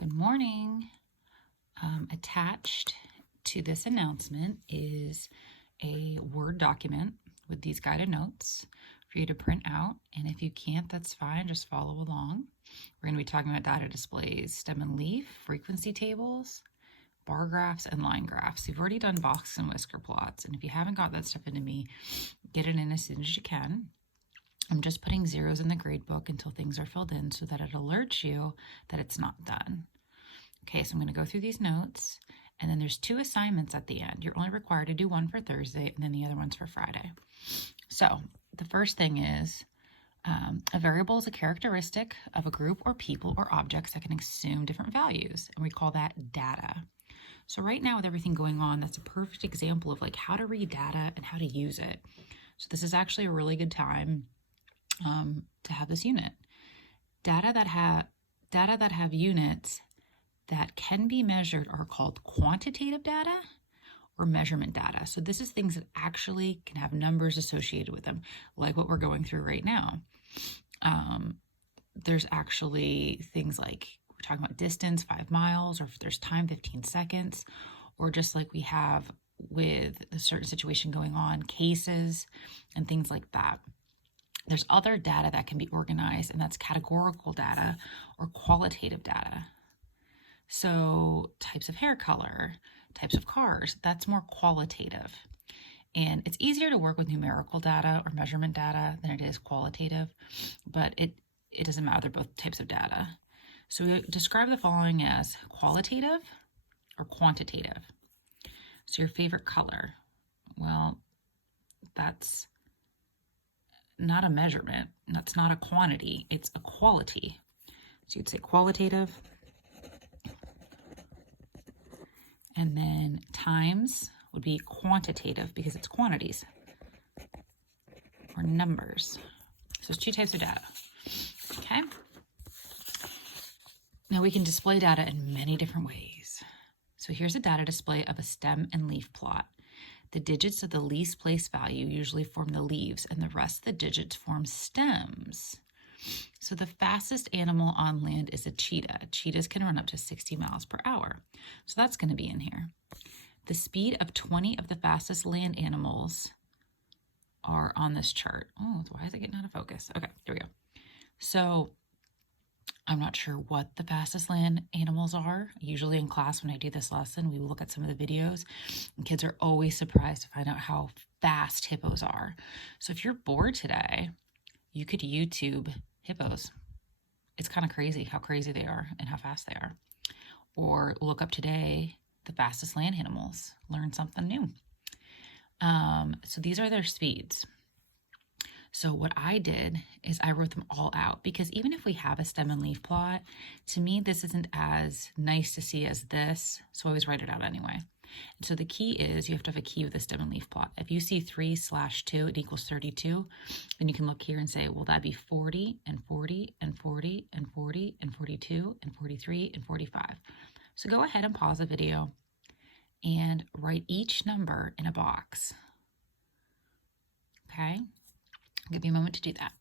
Good morning. Attached to this announcement is a Word document with these guided notes for you to print out. And if you can't, that's fine. Just follow along. We're going to be talking about data displays, stem and leaf, frequency tables, bar graphs, and line graphs. You've already done box and whisker plots. And if you haven't got that stuff into me, get it in as soon as you can. I'm just putting zeros in the grade book until things are filled in so that it alerts you that it's not done. Okay, so I'm going to go through these notes, and then there's 2 assignments at the end. You're only required to do one for Thursday, and then the other one's for Friday. So the first thing is a variable is a characteristic of a group or people or objects that can assume different values, and we call that data. So right now with everything going on, that's a perfect example of like how to read data and how to use it. So this is actually a really good time to have this unit. Data that have units that can be measured are called quantitative data or measurement data. So this is things that actually can have numbers associated with them, like what we're going through right now. There's actually things like we're talking about distance, 5 miles, or if there's time, 15 seconds, or just like we have with a certain situation going on, cases and things like that. There's other data that can be organized, and that's categorical data or qualitative data. So types of hair color, types of cars, that's more qualitative. And it's easier to work with numerical data or measurement data than it is qualitative, but it doesn't matter, they're both types of data. So we describe the following as qualitative or quantitative. So your favorite color, well, that's not a measurement, that's not a quantity, it's a quality. So you'd say qualitative. And then times would be quantitative because it's quantities or numbers. So it's 2 types of data. Okay. Now we can display data in many different ways. So here's a data display of a stem and leaf plot. The digits of the least place value usually form the leaves, and the rest of the digits form stems. So the fastest animal on land is a cheetah. Cheetahs can run up to 60 miles per hour. So that's going to be in here. The speed of 20 of the fastest land animals are on this chart. Oh, why is it getting out of focus? Okay, here we go. So I'm not sure what the fastest land animals are. Usually in class when I do this lesson, we look at some of the videos, and kids are always surprised to find out how fast hippos are. So if you're bored today, you could YouTube hippos. It's kind of crazy how crazy they are and how fast they are. Or look up today the fastest land animals, learn something new. So these are their speeds. So what I did is I wrote them all out, because even if we have a stem and leaf plot, to me this isn't as nice to see as this, so I always write it out anyway. And so the key is you have to have a key with a stem and leaf plot. If you see 3/2, it equals 32, then you can look here and say, well, that'd be 40 and 40 and 40 and 40 and 42 and 43 and 45. So go ahead and pause the video and write each number in a box. Okay, I'll give you a moment to do that.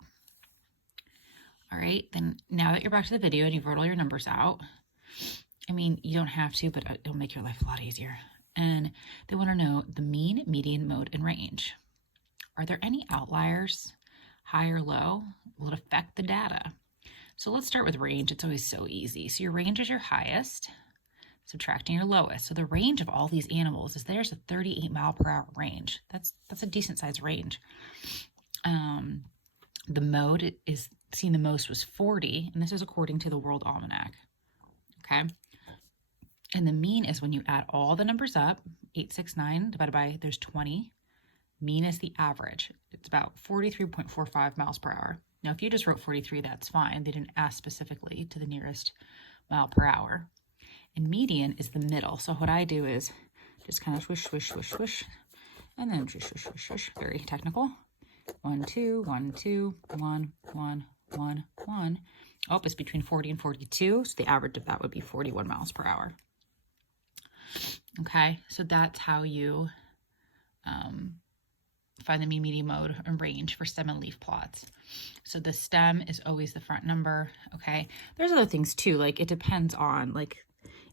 All right, then now that you're back to the video and you've wrote all your numbers out, I mean, you don't have to, but it'll make your life a lot easier. And they want to know the mean, median, mode, and range. Are there any outliers, high or low? Will it affect the data? So let's start with range. It's always so easy. So your range is your highest, subtracting your lowest. So the range of all these animals is there's a 38 mile per hour range. That's a decent sized range. The mode is seen the most was 40, and this is according to the World Almanac. Okay. And the mean is when you add all the numbers up, 869 divided by, there's 20. Mean is the average. It's about 43.45 miles per hour. Now, if you just wrote 43, that's fine. They didn't ask specifically to the nearest mile per hour. And median is the middle. So what I do is just kind of swish, swish, swish, swish, and then swish, swish, swish, swish. Very technical. 1, 2, 1, 2, 1, 1, 1, 1. Oh, it's between 40 and 42. So the average of that would be 41 miles per hour. Okay, so that's how you find the mean, median, mode, and range for stem and leaf plots. So the stem is always the front number, okay? There's other things too, like it depends on, like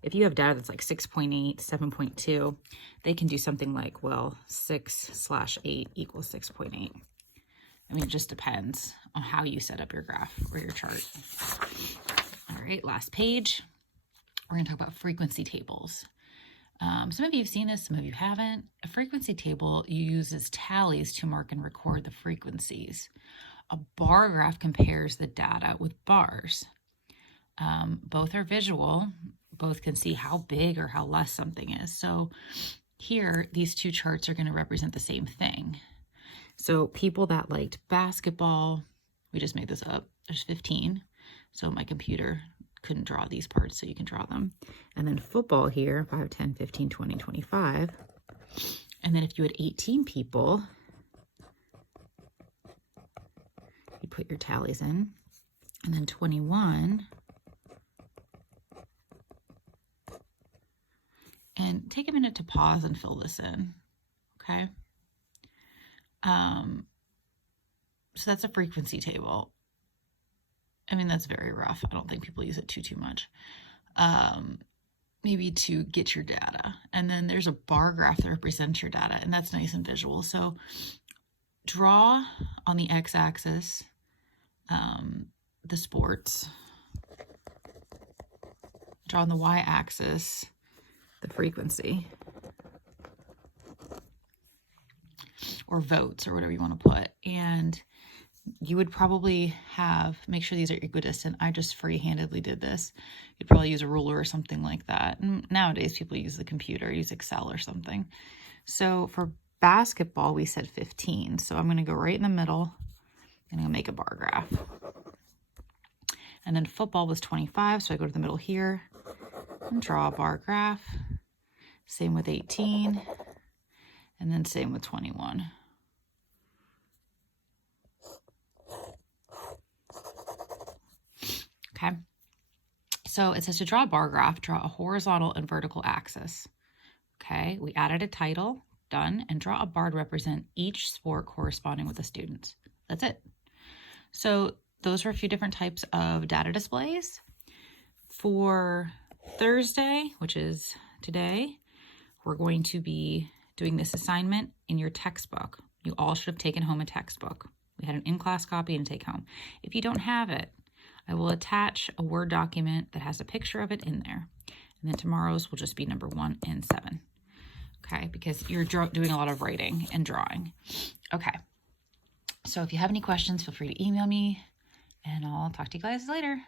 if you have data that's like 6.8, 7.2, they can do something like, well, 6/8 equals 6.8. I mean, it just depends on how you set up your graph or your chart. All right, last page. We're gonna talk about frequency tables. Some of you have seen this, some of you haven't. A frequency table uses tallies to mark and record the frequencies. A bar graph compares the data with bars. Both are visual, both can see how big or how less something is. So here, these two charts are going to represent the same thing. So people that liked basketball, we just made this up, there's 15. So my computer couldn't draw these parts, so you can draw them. And then football here, 5, 10, 15, 20, 25. And then if you had 18 people, you put your tallies in. And then 21. And take a minute to pause and fill this in, okay? So that's a frequency table. I mean, that's very rough. I don't think people use it too much. Maybe to get your data. And then there's a bar graph that represents your data, and that's nice and visual. So draw on the x-axis the sports. Draw on the y-axis the frequency, or votes, or whatever you want to put. And you would probably make sure these are equidistant. I just free-handedly did this. You'd probably use a ruler or something like that. And nowadays people use the computer, use Excel or something. So for basketball, we said 15. So I'm going to go right in the middle and I'm going to make a bar graph. And then football was 25. So I go to the middle here and draw a bar graph. Same with 18. And then same with 21. Okay, so it says to draw a bar graph, draw a horizontal and vertical axis. Okay, we added a title, done, and draw a bar to represent each sport corresponding with the students. That's it. So those are a few different types of data displays. For Thursday, which is today, we're going to be doing this assignment in your textbook. You all should have taken home a textbook. We had an in-class copy and take home. If you don't have it, I will attach a Word document that has a picture of it in there. And then tomorrow's will just be number 1 and 7. Okay, because you're doing a lot of writing and drawing. Okay, so if you have any questions, feel free to email me, and I'll talk to you guys later.